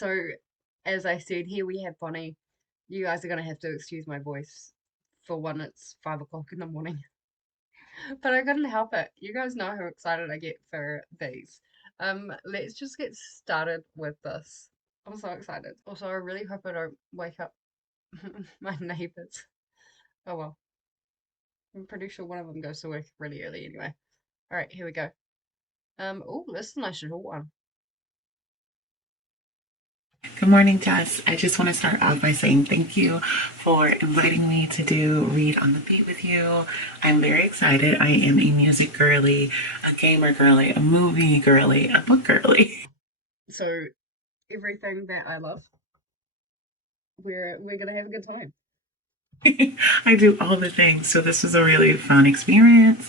So, as I said, here we have Bonnie. You guys are gonna have to excuse my voice. For one, it's 5 o'clock in the morning, but I couldn't help it. You guys know how excited I get for these. Let's just get started with this. I'm so excited. Also, I really hope I don't wake up my neighbors. Oh well, I'm pretty sure one of them goes to work really early anyway. All right, here we go. Oh, this is a nice short one. Good morning, Jess. I just want to start off by saying thank you for inviting me to do Read on the Beat with you. I'm very excited. I am a music girly, a gamer girly, a movie girly, a book girly. So everything that I love, we're gonna have a good time. I do all the things. So this was a really fun experience,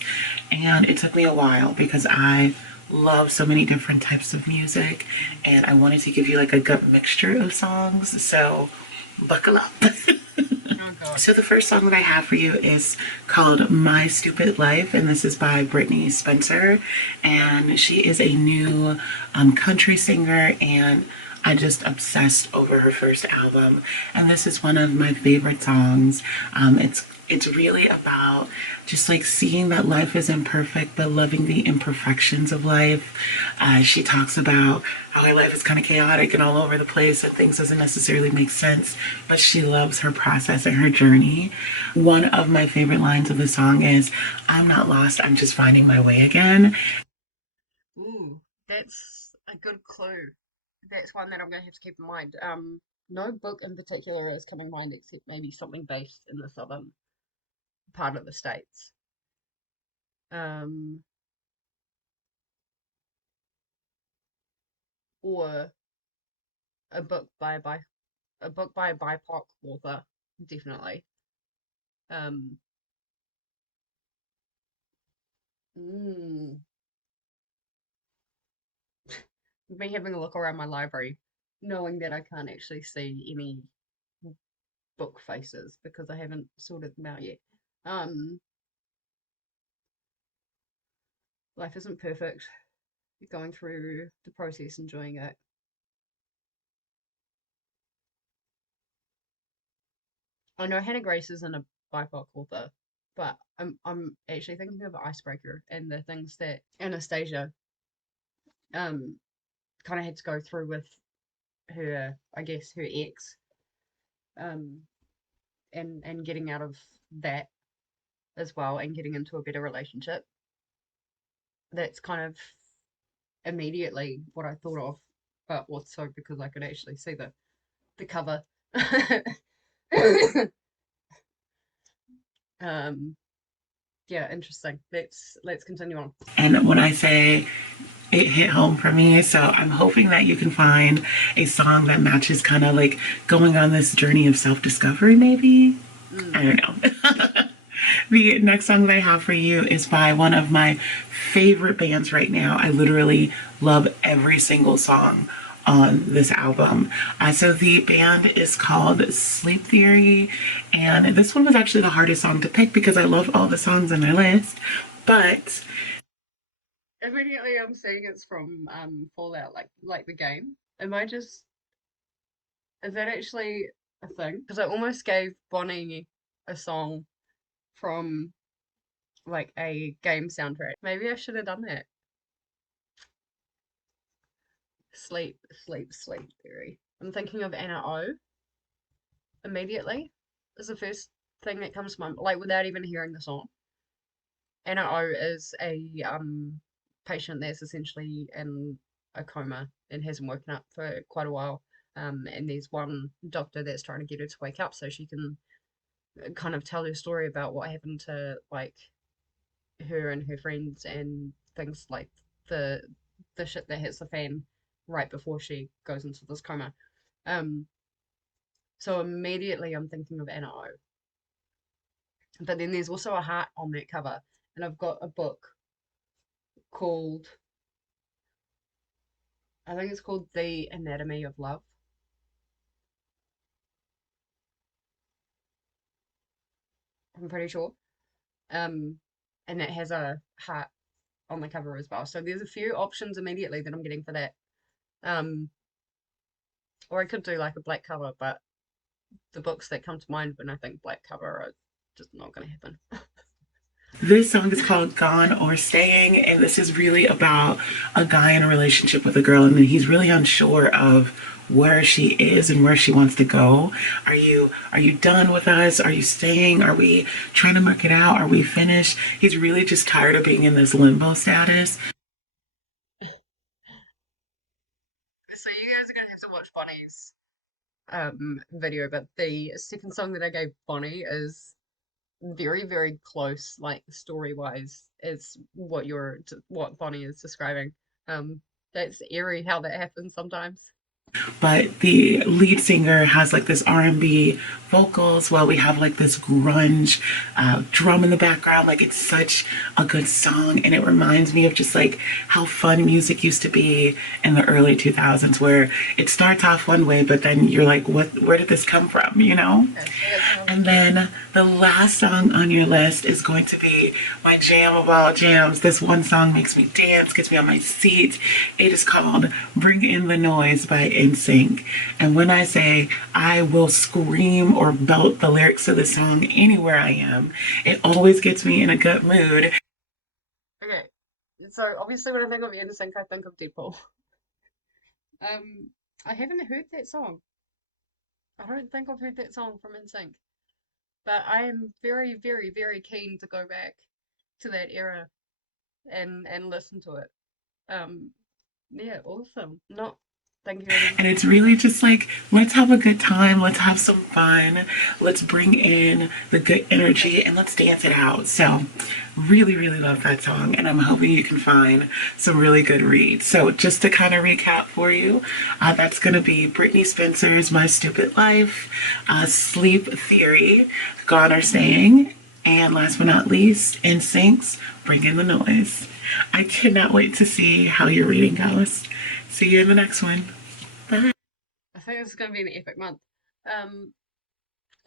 and it took me a while because I love so many different types of music, and I wanted to give you like a good mixture of songs. So buckle up. Oh God. So the first song that I have for you is called My Stupid Life, and this is by Brittany Spencer. And she is a new country singer, and I just obsessed over her first album. And this is one of my favorite songs. It's really about just like seeing that life is imperfect, but loving the imperfections of life. She talks about how her life is kind of chaotic and all over the place, that things doesn't necessarily make sense, but she loves her process and her journey. One of my favorite lines of the song is, "I'm not lost, I'm just finding my way again." Ooh, that's a good clue. That's one that I'm gonna have to keep in mind. No book in particular is coming to mind except maybe something based in the southern part of the states. Um, or a a book by a BIPOC author, definitely. Um, mm, Me having a look around my library, knowing that I can't actually see any book faces because I haven't sorted them out yet. Um, Life isn't perfect. You're going through the process, enjoying it. I know Hannah Grace isn't a BIPOC author, but I'm actually thinking of Icebreaker and the things that Anastasia um kind of had to go through with her, I guess, her ex, um, and getting out of that as well and getting into a better relationship. That's kind of immediately what I thought of, but also because I could actually see the cover. um, yeah, interesting. Let's continue on. And when I say it hit home for me, so I'm hoping that you can find a song that matches kind of like going on this journey of self discovery, maybe. I Mm. don't know. The next song that I have for you is by one of my favorite bands right now. I literally love every single song on this album. So the band is called Sleep Theory, and this one was actually the hardest song to pick because I love all the songs on my list. But Immediately, I'm saying it's from Fallout, like the game. Am I just Is that actually a thing? Because I almost gave Bonnie a song from like a game soundtrack. Maybe I should have done that. Sleep, sleep, sleep theory. I'm thinking of Anna O immediately. Is the first thing that comes to mind, like without even hearing the song. Anna O is a patient that's essentially in a coma and hasn't woken up for quite a while. And there's one doctor that's trying to get her to wake up so she can kind of tell her story about what happened to like her and her friends and things like the the shit that hits the fan right before she goes into this coma. Um, so immediately I'm thinking of Anna O. But then there's also a heart on that cover, and I've got a book called I think it's called The Anatomy of Love. I'm pretty sure. Um, and it has a heart on the cover as well. So there's a few options immediately that I'm getting for that. Um, Or I could do like a black cover, but the books that come to mind when I think black cover are just not going to happen. This song is called Gone or Staying, and this is really about a guy in a relationship with a girl, and he's really unsure of where she is and where she wants to go. Are you done with us? Are you staying? Are we trying to work it out? Are we finished? He's really just tired of being in this limbo status. So you guys are going to have to watch Bonnie's video, but the second song that I gave Bonnie is very, very close, like story wise, is what Bonnie is describing. Um, that's eerie how that happens sometimes. But the lead singer has like this R&B vocals while we have like this grunge drum in the background. Like it's such a good song, and it reminds me of just like how fun music used to be in the early 2000s, where it starts off one way but then you're like, what, where did this come from, you know? Okay, so that sounds And good. then the last song on your list is going to be my jam of all jams. This one song makes me dance, gets me on my seat. It is called Bring In the Noise by NSYNC. And when I say I will scream or belt the lyrics of the song anywhere I am, it always gets me in a good mood. Okay, so obviously when I think of NSYNC, I think of Deadpool. Um, I haven't heard that song. I don't think I've heard that song from NSYNC, but I am very, very, very keen to go back to that era and listen to it. Um, yeah, awesome. Not thinking of And anything it's else. really just like, let's have a good time, let's have some fun, let's bring in the good energy, and let's dance it out. So, really, really love that song, and I'm hoping you can find some really good reads. So, just to kind of recap for you, that's going to be Brittany Spencer's My Stupid Life, Sleep Theory, Gone or Staying, and last but not least, NSYNC's Bring in the Noise. I cannot wait to see how your reading goes. See you in the next one. Bye. I think it's going to be an epic month. Um,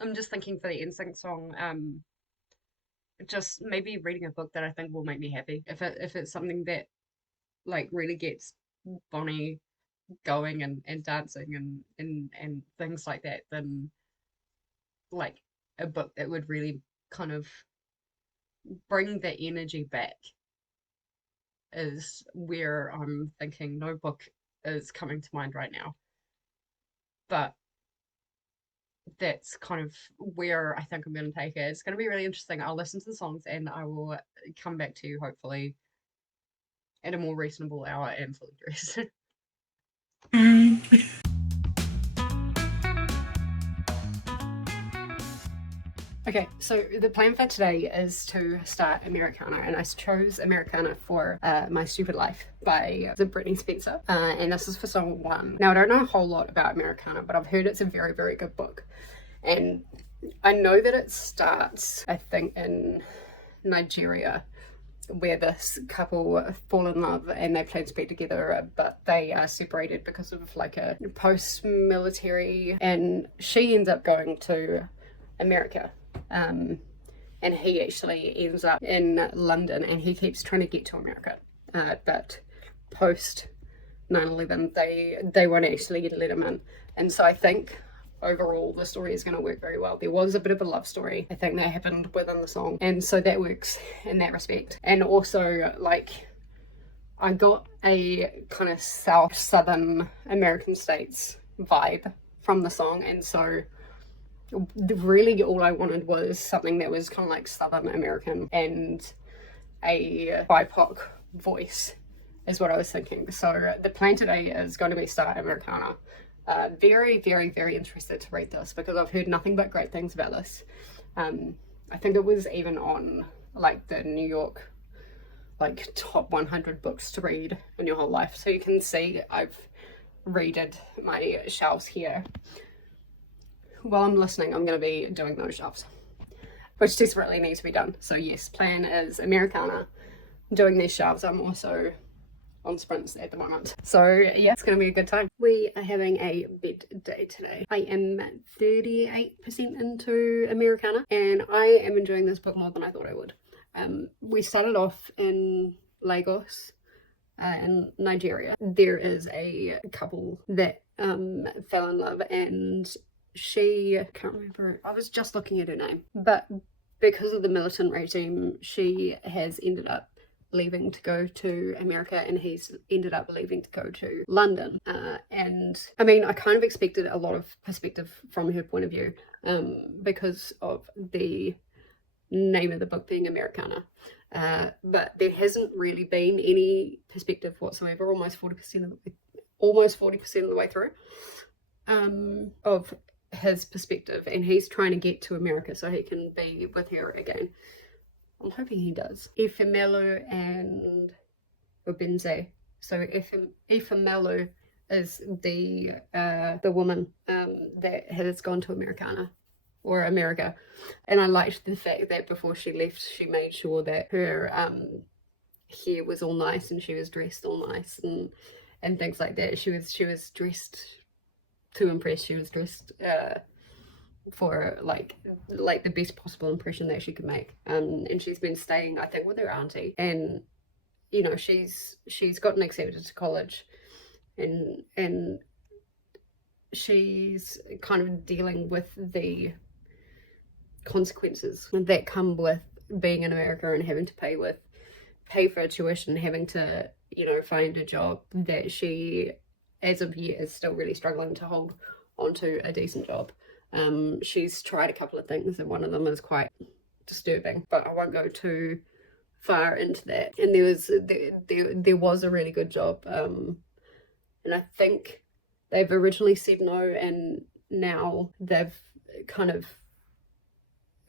I'm just thinking for the NSYNC song, just maybe reading a book that I think will make me happy. If it's something that like really gets Bonnie going and dancing and things like that, then like a book that would really kind of bring the energy back is where I'm thinking no book is coming to mind right now. But that's kind of where I think I'm going to take it. It's going to be really interesting. I'll listen to the songs and I will come back to you hopefully at a more reasonable hour and fully dressed. Bye. Okay, so the plan for today is to start Americana, and I chose Americana for My Stupid Life by the Brittany Spencer, and this is for song one. Now, I don't know a whole lot about Americana, but I've heard it's a very, very good book, and I know that it starts, I think, in Nigeria, where this couple fall in love and they plan to be together, but they are separated because of like a post-military, and she ends up going to America. And he actually ends up in London and he keeps trying to get to America. But post 9/11, they won't actually let him in. And so I think overall the story is going to work very well. There was a bit of a love story, I think, that happened within the song. And so that works in that respect. And also, like, I got a kind of southern American states vibe from the song. And so really all I wanted was something that was kind of like Southern American and a BIPOC voice is what I was thinking. So the plan today is going to be Star Americana. Very, very, very interested to read this because I've heard nothing but great things about this. I think it was even on like the New York like top 100 books to read in your whole life. So you can see I've readed my shelves here. While I'm listening, I'm going to be doing those shelves, which desperately need to be done. So yes, plan is Americana, doing these shelves. I'm also on sprints at the moment. So yeah, it's going to be a good time. We are having a bed day today. I am 38% into Americana and I am enjoying this book more than I thought I would. We started off in Lagos in Nigeria. There is a couple that fell in love, and she, I can't remember, I was just looking at her name, but because of the militant regime, she has ended up leaving to go to America, and he's ended up leaving to go to London. And I mean, I kind of expected a lot of perspective from her point of view, because of the name of the book being Americana. But there hasn't really been any perspective whatsoever, almost 40% of the way through, of his perspective, and he's trying to get to America so he can be with her again. I'm hoping he does. Ifemelu and Obinze. So Ifemelu is the woman that has gone to Americana or America, and I liked the fact that before she left, she made sure that her hair was all nice and she was dressed all nice and things like that. She was dressed to impress. She was dressed for like the best possible impression that she could make. And she's been staying, I think, with her auntie, and you know, she's gotten accepted to college, and she's kind of dealing with the consequences that come with being in America and having to pay for tuition, having to, you know, find a job that she, as of yet, is still really struggling to hold onto a decent job. She's tried a couple of things, and one of them is quite disturbing, but I won't go too far into that. And there was a really good job, and I think they've originally said no, and now they've kind of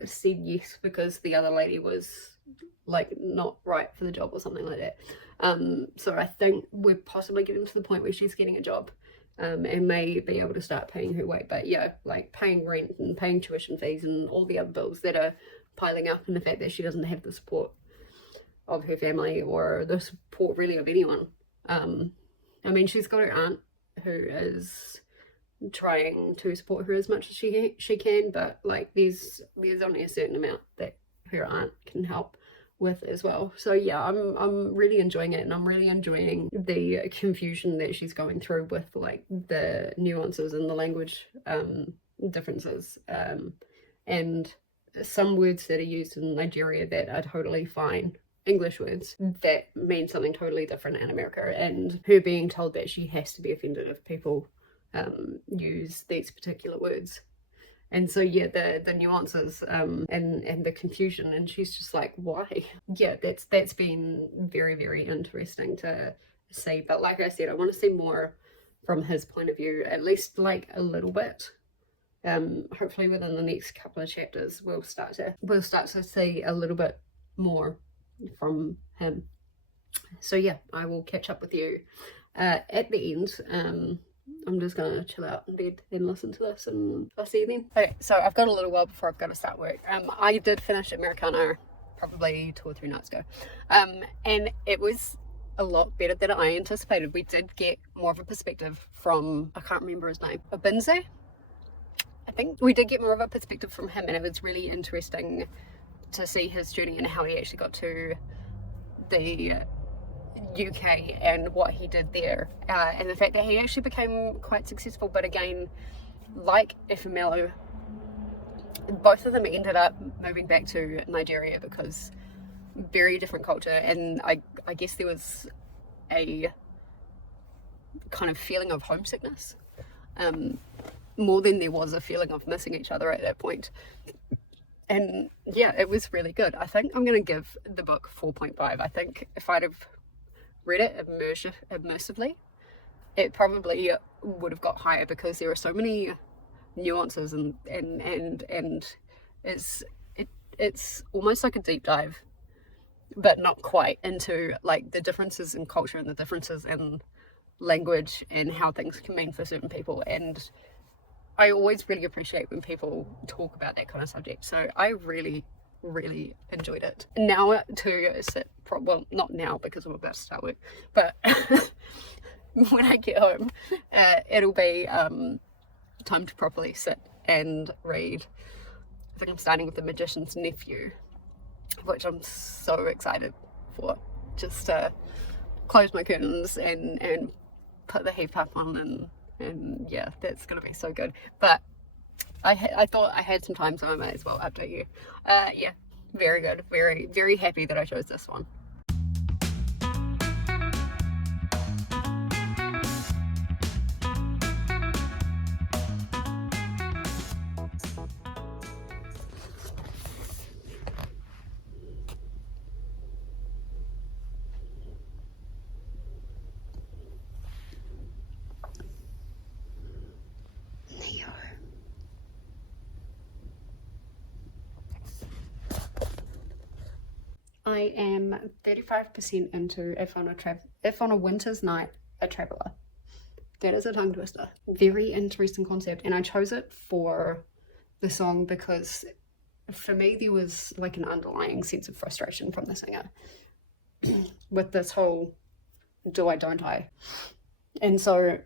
said yes because the other lady was like not right for the job or something like that. So I think we're possibly getting to the point where she's getting a job, and may be able to start paying her way. But yeah, like paying rent and paying tuition fees and all the other bills that are piling up, and the fact that she doesn't have the support of her family or the support really of anyone. I mean, she's got her aunt who is trying to support her as much as she can, but like there's only a certain amount that her aunt can help with as well. So yeah, I'm really enjoying it, and I'm really enjoying the confusion that she's going through with like the nuances and the language differences, and some words that are used in Nigeria that are totally fine English words that mean something totally different in America, and her being told that she has to be offended if people use these particular words. And so yeah, the nuances and the confusion, and she's just like, why? Yeah, that's been very, very interesting to see. But like I said, I want to see more from his point of view, at least like a little bit. Hopefully within the next couple of chapters we'll start to see a little bit more from him. So yeah, I will catch up with you at the end. I'm just gonna chill out in bed and listen to this, and I'll see you then. Okay, so I've got a little while before I've got to start work. I did finish Americana probably 2 or 3 nights ago, and it was a lot better than I anticipated. We did get more of a perspective from, I can't remember his name, Obinze? I think we did get more of a perspective from him, and it was really interesting to see his journey and how he actually got to the UK and what he did there, and the fact that he actually became quite successful. But again, like Ifemelu, both of them ended up moving back to Nigeria because very different culture, and I guess there was a kind of feeling of homesickness, more than there was a feeling of missing each other at that point. And yeah, it was really good. I think I'm going to give the book 4.5. I think if I'd have read it immersively, it probably would have got higher, because there are so many nuances and it's almost like a deep dive, but not quite, into like the differences in culture and the differences in language and how things can mean for certain people. And I always really appreciate when people talk about that kind of subject. So I really, really enjoyed it. Now to sit, well, not now because I'm about to start work, but when I get home, it'll be time to properly sit and read. I think I'm starting with The Magician's Nephew, which I'm so excited for. Just close my curtains and put the heat up on, and yeah, that's gonna be so good. But I thought I had some time, so I may as well update you. Yeah, very good. Very, very happy that I chose this one. I am 35% into if on a winter's night, a traveller. That is a tongue twister. Very interesting concept, and I chose it for the song because for me there was like an underlying sense of frustration from the singer with this whole do I, don't I? And so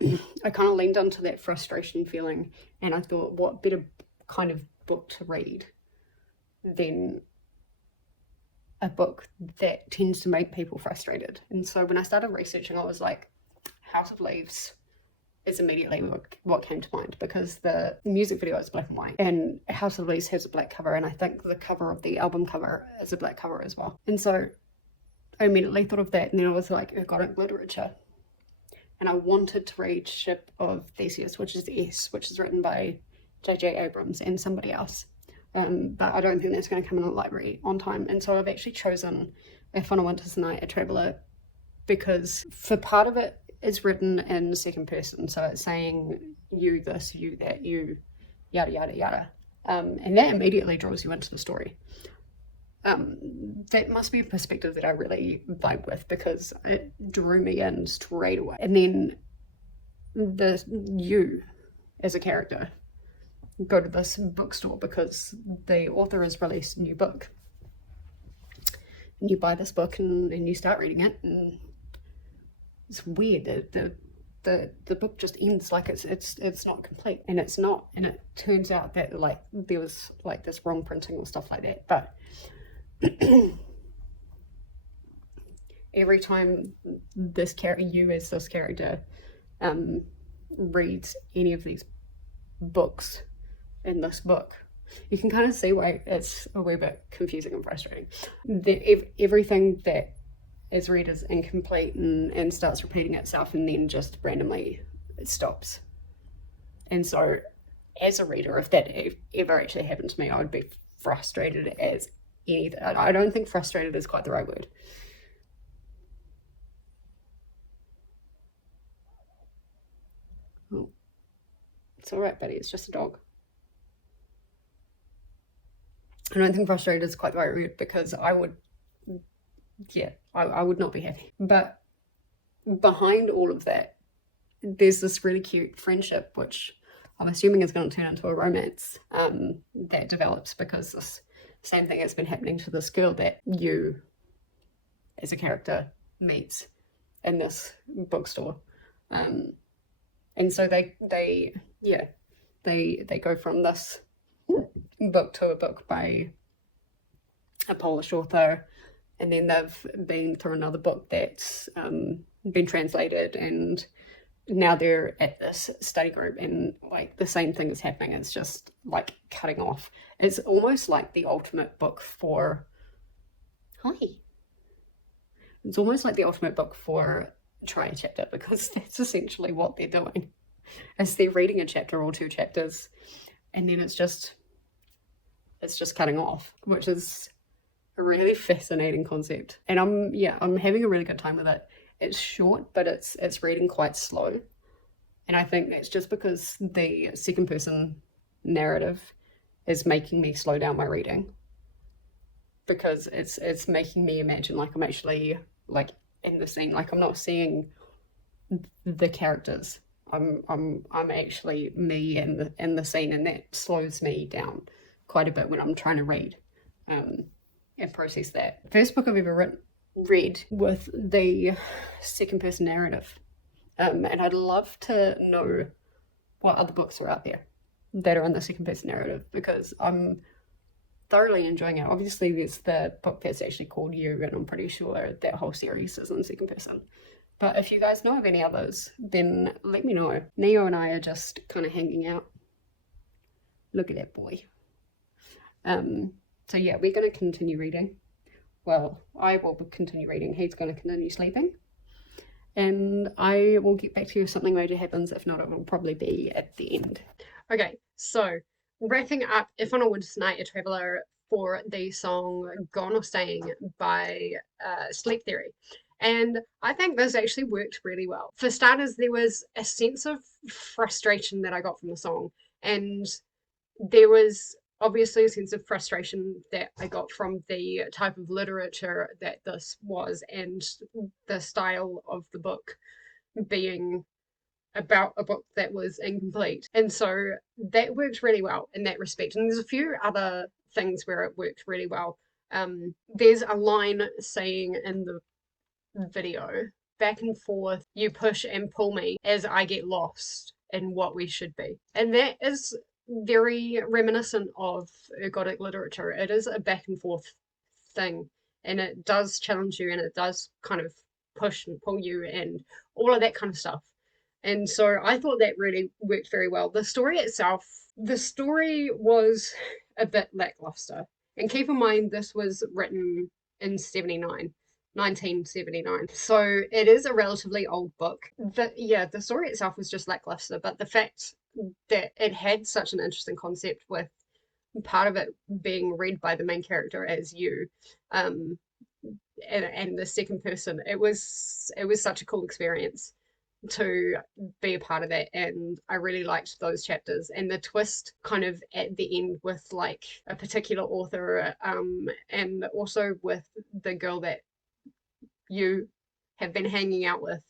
I kind of leaned into that frustration feeling, and I thought, what better kind of book to read than a book that tends to make people frustrated. And so when I started researching, I was like, House of Leaves is immediately what came to mind, because the music video is black and white, and House of Leaves has a black cover, and I think the cover of the album cover is a black cover as well. And so I immediately thought of that, and then I was like, ergodic literature. And I wanted to read Ship of Theseus, which is S, which is written by J.J. Abrams and somebody else. But I don't think that's going to come in the library on time. And so I've actually chosen If on a Winter's Night, a Traveller, because for part of it, it's written in second person. So it's saying you this, you that, you yada, yada, yada. And that immediately draws you into the story. That must be a perspective that I really vibe with, because it drew me in straight away. And then you as a character go to this bookstore because the author has released a new book, and you buy this book and you start reading it, and it's weird. The book just ends like it's not complete, and it's not, and it turns out that like there was like this wrong printing or stuff like that. But every time this character, you as this character, reads any of these books in this book, you can kind of see why it's a wee bit confusing and frustrating. Everything that is read is incomplete and starts repeating itself, and then just randomly it stops. And so as a reader, if that ever actually happened to me, I would be frustrated as anything. I don't think frustrated is quite the right word. Oh, it's all right, buddy. It's just a dog. I don't think frustrated is quite the right word, because I would not be happy. But behind all of that, there's this really cute friendship, which I'm assuming is going to turn into a romance, that develops because this same thing has been happening to this girl that you, as a character, meets in this bookstore. And so they go from this book to a book by a Polish author, and then they've been through another book that's been translated, and now they're at this study group, and like the same thing is happening. It's just like cutting off. It's almost like the ultimate book for It's almost like the ultimate book for try a chapter, because that's essentially what they're doing. Is they're reading a chapter or two chapters, and then it's just cutting off, which is a really fascinating concept. And I'm having a really good time with it. It's short, but it's reading quite slow. And I think that's just because the second person narrative is making me slow down my reading, because it's making me imagine like I'm actually like in the scene. Like I'm not seeing the characters. I'm actually me in the scene, and that slows me down quite a bit when I'm trying to read and process that. First book I've ever read with the second person narrative, and I'd love to know what other books are out there that are in the second person narrative, because I'm thoroughly enjoying it. Obviously, there's the book that's actually called You, and I'm pretty sure that whole series is in second person. But if you guys know of any others, then let me know. Neo and I are just kind of hanging out. Look at that boy. So yeah, we're going to continue reading. Well, I will continue reading. He's going to continue sleeping. And I will get back to you if something major happens. If not, it will probably be at the end. Okay, so wrapping up If on a Winter's Night, a Traveller for the song Gone or Staying by Sleep Theory. And I think this actually worked really well. For starters, there was a sense of frustration that I got from the song. And there was obviously a sense of frustration that I got from the type of literature that this was and the style of the book being about a book that was incomplete. And so that worked really well in that respect. And there's a few other things where it worked really well. There's a line saying in the video, back and forth, you push and pull me as I get lost in what we should be. And that is very reminiscent of ergodic literature. It is a back and forth thing, and it does challenge you, and it does kind of push and pull you and all of that kind of stuff. And so I thought that really worked very well. The story itself, the story was a bit lackluster. And keep in mind, this was written in 1979. So it is a relatively old book. The story itself was just lackluster, but the fact that it had such an interesting concept with part of it being read by the main character as you, and the second person, it was such a cool experience to be a part of that, and I really liked those chapters and the twist kind of at the end with like a particular author, and also with the girl that you have been hanging out with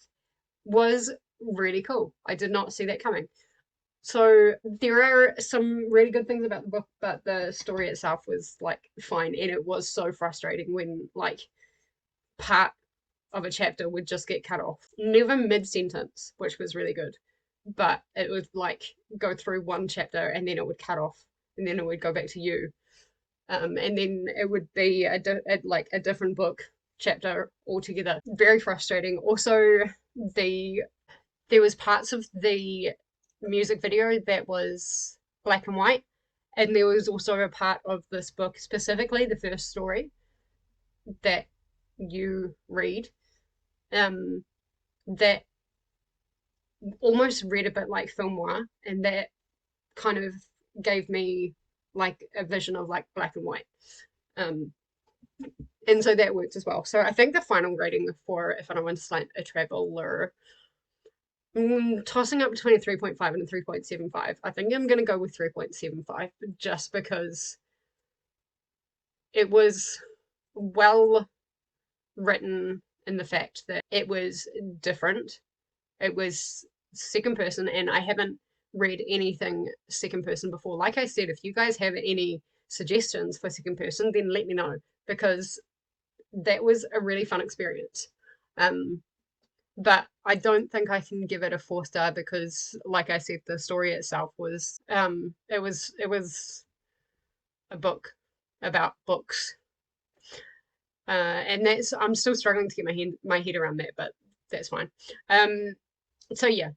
was really cool. I did not see that coming. So there are some really good things about the book, but the story itself was like fine, and it was so frustrating when like part of a chapter would just get cut off. Never mid-sentence, which was really good, but it would like go through one chapter and then it would cut off, and then it would go back to you, and then it would be like a different book chapter altogether. Very frustrating. Also, there was parts of the music video that was black and white, and there was also a part of this book, specifically the first story that you read, that almost read a bit like film noir, and that kind of gave me like a vision of like black and white. And so that worked as well. So I think the final rating for If I Want to Start a Traveller, tossing up between a 3.5 and a 3.75. I think I'm going to go with 3.75 just because it was well written in the fact that it was different. It was second person, and I haven't read anything second person before. Like I said, if you guys have any suggestions for second person, then let me know, because that was a really fun experience. But I don't think I can give it a 4-star because, like I said, the story itself was it was a book about books, and that's, I'm still struggling to get my head around that, but that's fine. So yeah,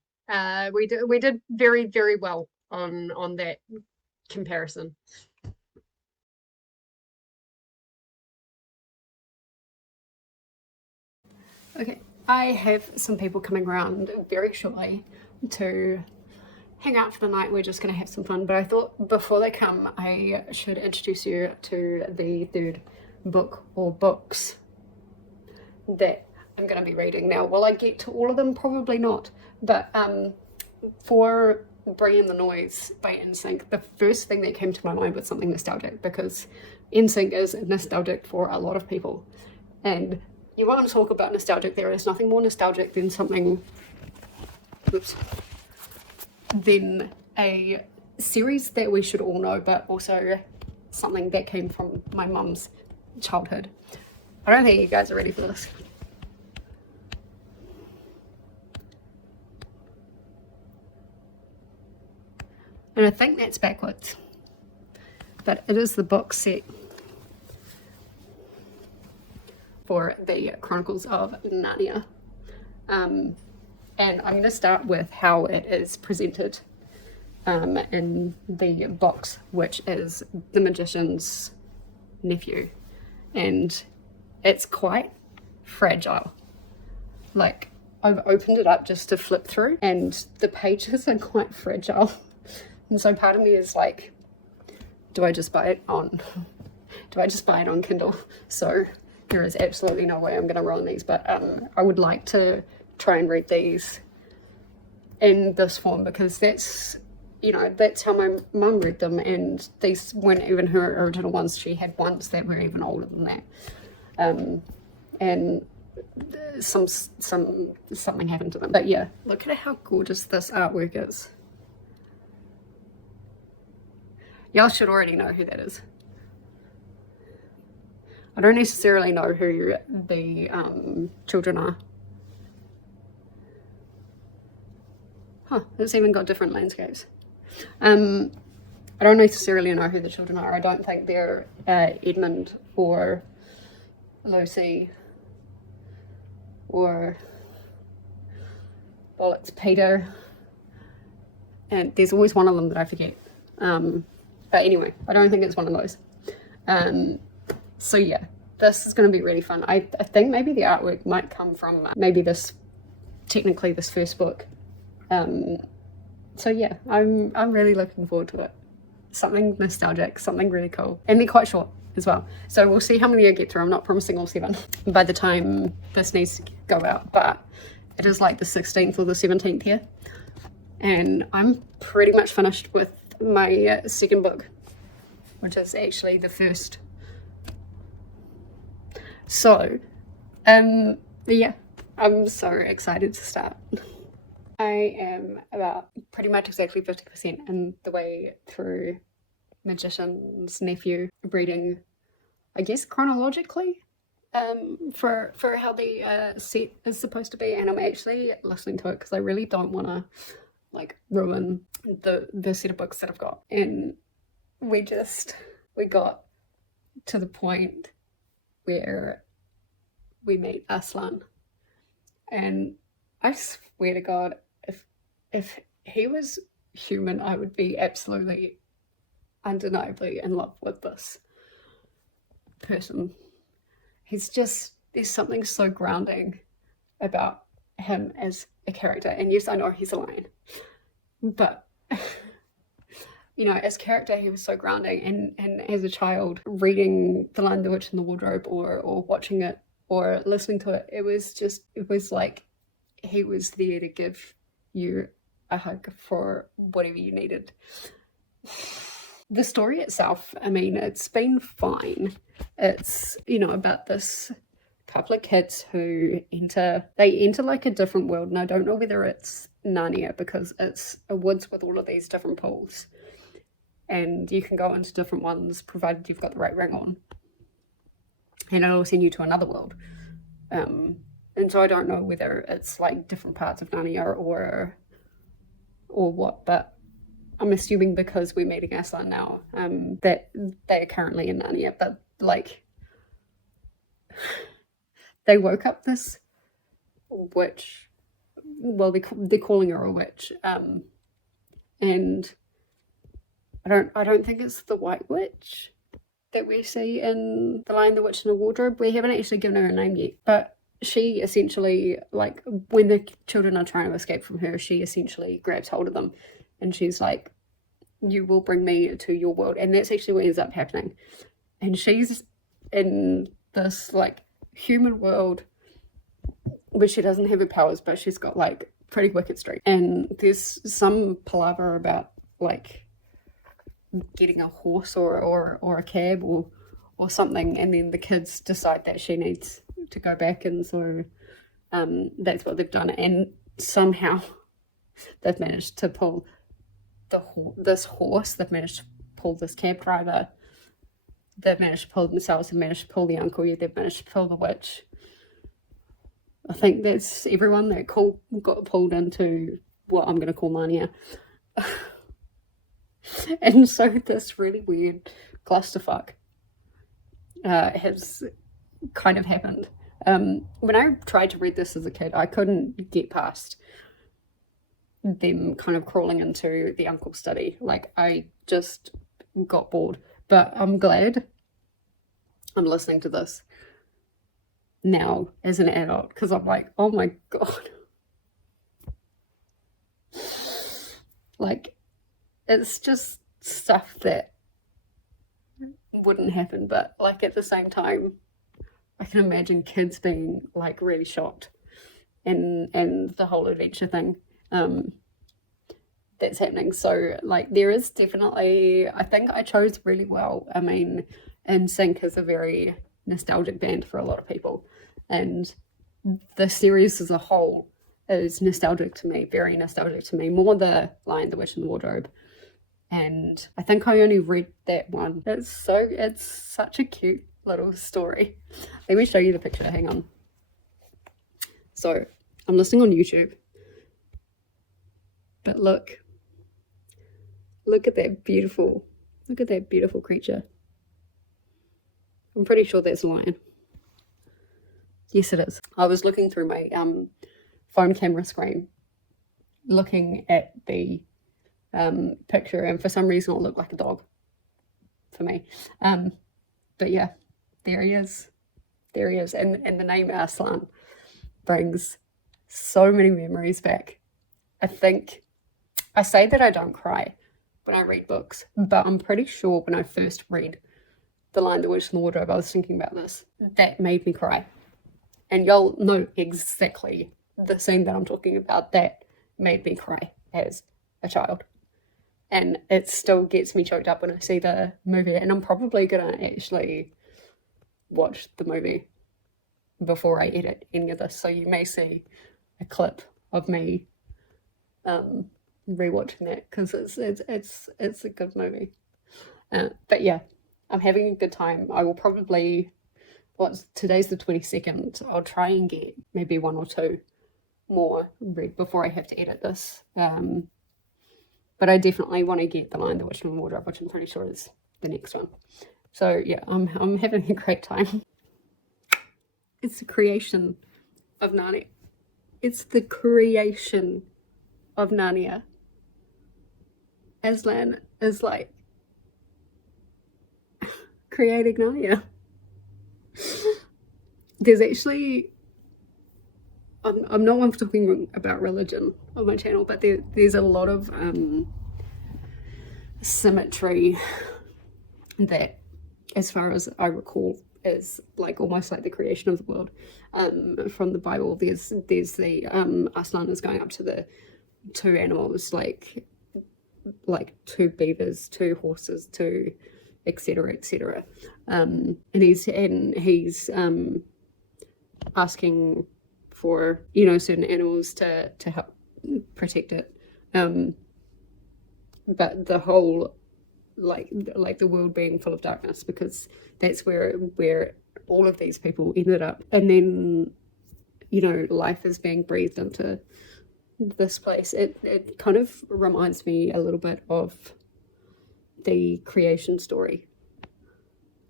we did very, very well on that comparison. Okay, I have some people coming around very shortly to hang out for the night. We're just going to have some fun, but I thought before they come, I should introduce you to the third book or books that I'm going to be reading. Now, will I get to all of them? Probably not, but for Bring in the Noise by NSYNC, the first thing that came to my mind was something nostalgic, because NSYNC is nostalgic for a lot of people, and you want to talk about nostalgic, there is nothing more nostalgic than something, than a series that we should all know, but also something that came from my mum's childhood. I don't think you guys are ready for this. And I think that's backwards. but it is the box set for the Chronicles of Narnia. And I'm going to start with how it is presented in the box, which is the magician's nephew. And it's quite fragile. Like, I've opened it up just to flip through, and the pages are quite fragile. And so part of me is like, do I just buy it on Kindle? So there is absolutely no way I'm going to ruin these, but I would like to try and read these in this form, because that's how my mum read them, and these weren't even her original ones. She had ones that were even older than that. And something happened to them. But yeah, look at how gorgeous this artwork is. Y'all should already know who that is. I don't necessarily know who the children are. It's even got different landscapes. I don't necessarily know who the children are. I don't think they're Edmund or Lucy or, well, it's Peter, and there's always one of them that I forget. But anyway, I don't think it's one of those. So yeah, this is going to be really fun. I think maybe the artwork might come from maybe this first book. So yeah, I'm really looking forward to it. Something nostalgic, something really cool, and they're quite short as well. So we'll see how many I get through. I'm not promising all 7 by the time this needs to go out, but it is like the 16th or the 17th here, and I'm pretty much finished with my second book, which is actually the first. So yeah, I'm so excited to start. I am about pretty much exactly 50% in the way through Magician's Nephew, reading, I guess, chronologically, for how the set is supposed to be, and I'm actually listening to it because I really don't want to like ruin the set of books that I've got. And we got to the point where we meet Aslan, and I swear to God, if he was human, I would be absolutely, undeniably in love with this person. There's something so grounding about him as a character. And yes, I know he's a lion, but as a character, he was so grounding. And as a child, reading The Lion, the Witch, and the Wardrobe, or watching it or listening to it, it was like he was there to give you a hug for whatever you needed. The story itself, I mean, it's been fine. It's, about this couple of kids who enter like a different world, and I don't know whether it's Narnia, because it's a woods with all of these different pools, and you can go into different ones provided you've got the right ring on, and it'll send you to another world. And so I don't know whether it's like different parts of Narnia or what, but I'm assuming because we're meeting Aslan now, that they are currently in Narnia. But like, they woke up this witch. Well, they're calling her a witch, and I don't think it's the White Witch that we see in The Lion, the Witch, and the Wardrobe. We haven't actually given her a name yet, but she essentially, like, when the children are trying to escape from her, she essentially grabs hold of them, and she's like, you will bring me to your world. And that's actually what ends up happening. And she's in this, like, human world where she doesn't have her powers, but she's got, like, pretty wicked streak. And there's some palaver about, like, getting a horse or a cab or something, and then the kids decide that she needs to go back, and so that's what they've done. And somehow they've managed to pull this horse, they've managed to pull this cab driver, they've managed to pull themselves, they've managed to pull the uncle, they've managed to pull the witch. I think that's everyone that got pulled into what I'm going to call Narnia. And so this really weird clusterfuck has kind of happened. When I tried to read this as a kid, I couldn't get past them kind of crawling into the uncle's study. Like, I just got bored. But I'm glad I'm listening to this now as an adult, because I'm like, oh my god. Like, it's just stuff that wouldn't happen, but like at the same time, I can imagine kids being like really shocked, and the whole adventure thing that's happening. So like there is definitely, I think I chose really well. I mean, NSYNC is a very nostalgic band for a lot of people, and the series as a whole is nostalgic to me, very nostalgic to me, more the Lion, the Witch and the Wardrobe. And I think I only read that one. It's such a cute little story. Let me show you the picture, hang on. So I'm listening on YouTube, but look at that beautiful creature. I'm pretty sure that's a lion. Yes, it is. I was looking through my phone camera screen, looking at the picture, and for some reason it looked like a dog for me. But yeah, there he is. And the name Aslan brings so many memories back. I think I say that I don't cry when I read books, but I'm pretty sure when I first read The Lion, the Witch and the Wardrobe, I was thinking about this. That made me cry. And y'all know exactly the scene that I'm talking about that made me cry as a child. And it still gets me choked up when I see the movie. And I'm probably going to actually watch the movie before I edit any of this. So you may see a clip of me rewatching that, because it's a good movie. But yeah, I'm having a good time. I will probably, today's the 22nd. I'll try and get maybe one or two more read before I have to edit this. But I definitely want to get The Lion, the Witch and the Wardrobe, which I'm pretty sure is the next one. So yeah, I'm having a great time. It's the creation of Narnia. It's the creation of Narnia. Aslan is like creating Narnia. There's actually, I'm not one for talking about religion on my channel, but there's a lot of symmetry that, as far as I recall, is like almost like the creation of the world. From the Bible, there's the Aslan is going up to the two animals, like two beavers, two horses, two etc., etc. And he's asking for, certain animals to help protect it. But the whole, like the world being full of darkness, because that's where all of these people ended up. And then, life is being breathed into this place. It kind of reminds me a little bit of the creation story,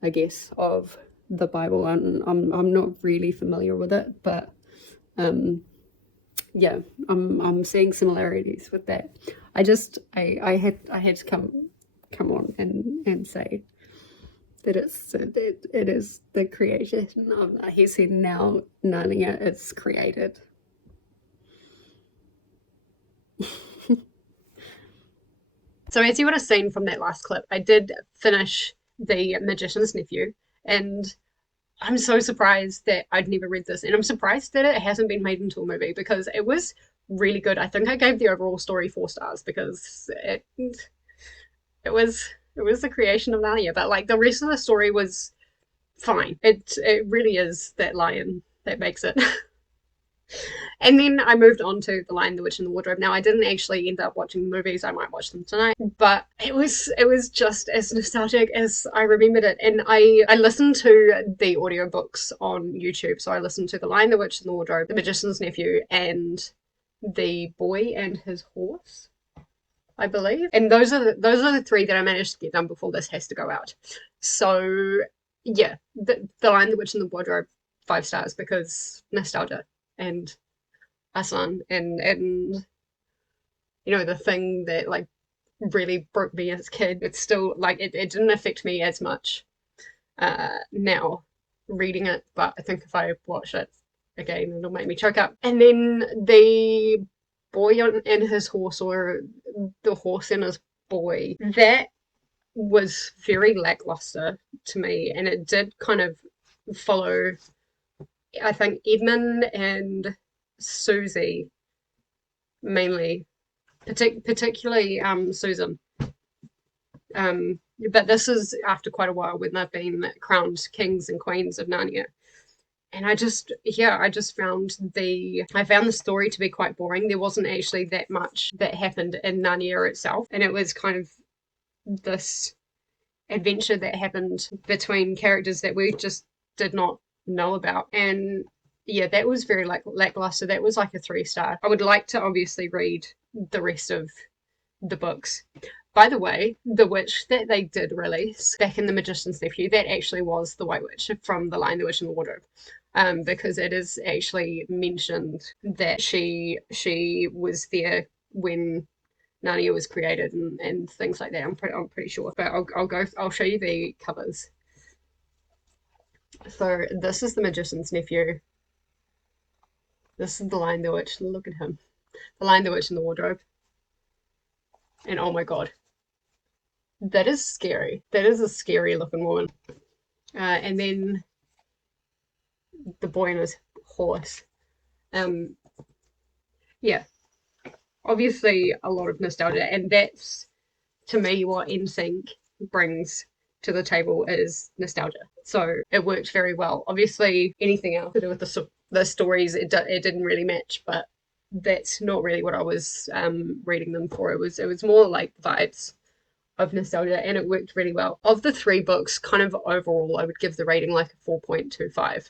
I guess, of the Bible. And I'm not really familiar with it, but yeah, I'm seeing similarities with that. I had to come on and say that it is the creation of, he said, now Narnia is created. So as you would have seen from that last clip, I did finish The Magician's Nephew, and I'm so surprised that I'd never read this, and I'm surprised that it hasn't been made into a movie, because it was really good. I think I gave the overall story 4 stars, because it was the creation of Narnia, but like the rest of the story was fine. It really is that lion that makes it. And then I moved on to The Lion, the Witch and the Wardrobe. Now, I didn't actually end up watching the movies. I might watch them tonight, but it was just as nostalgic as I remembered it. And I listened to the audiobooks on YouTube. So I listened to The Lion, the Witch and the Wardrobe, The Magician's Nephew, and The Boy and His Horse, I believe. And those are the three that I managed to get done before this has to go out. So yeah, the Lion, the Witch, and the Wardrobe, 5 stars because nostalgia and Aslan and the thing that like really broke me as a kid. It's still like it didn't affect me as much now reading it, but I think if I watch it again, it'll make me choke up. And then the boy and his horse, or the horse and his boy, that was very lackluster to me, and it did kind of follow, I think, Edmund and Susie mainly, particularly Susan. But this is after quite a while when they've been crowned kings and queens of Narnia. And I found the story to be quite boring. There wasn't actually that much that happened in Narnia itself. And it was kind of this adventure that happened between characters that we just did not know about. And yeah, that was very like lackluster. That was like a 3 star. I would like to obviously read the rest of the books. By the way, the witch that they did release back in The Magician's Nephew, that actually was the White Witch from The Lion, the Witch, and the Wardrobe. Because it is actually mentioned that she was there when Narnia was created and things like that. I'm pretty sure. But I'll show you the covers. So this is The Magician's Nephew. This is The Lion, the Witch. Look at him. The Lion, the Witch, and the Wardrobe. And oh my god. That is scary. That is a scary looking woman. And then the boy and his horse. Um, yeah, obviously a lot of nostalgia, and that's to me what NSYNC brings to the table is nostalgia. So it worked very well. Obviously, anything else to do with the stories, it didn't really match, but that's not really what I was reading them for. It was more like vibes of nostalgia, and it worked really well. Of the 3 books, kind of overall, I would give the rating like a 4.25.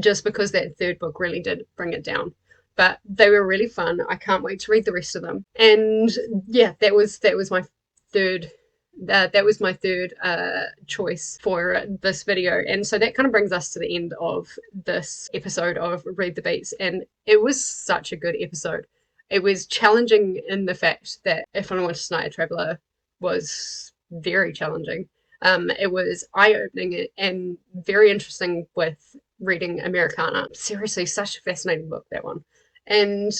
Just because that 3rd book really did bring it down. But they were really fun. I can't wait to read the rest of them. And yeah, that was my third choice for this video. And so that kind of brings us to the end of this episode of Read the Beats. And it was such a good episode. It was challenging in the fact that If I Want to Night a Traveller was very challenging. It was eye-opening and very interesting with reading Americana. Seriously, such a fascinating book, that one. And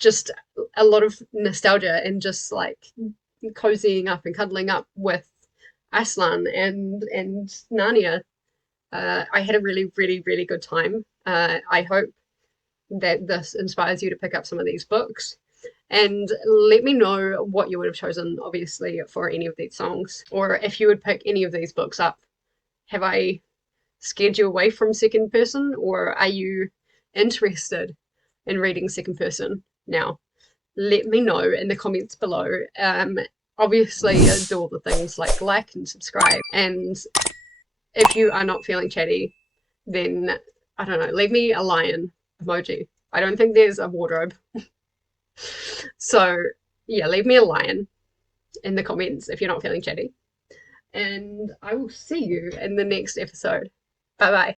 just a lot of nostalgia and just like cozying up and cuddling up with Aslan and Narnia. I had a really, really, really good time. I hope that this inspires you to pick up some of these books. And let me know what you would have chosen, obviously, for any of these songs, or if you would pick any of these books up. Have I scared you away from second person, or are you interested in reading second person now? Let me know in the comments below. Obviously, do all the things like and subscribe. And if you are not feeling chatty, then, I don't know, leave me a lion emoji. I don't think there's a wardrobe. So, yeah, leave me a lion in the comments if you're not feeling chatty. And I will see you in the next episode. Bye bye.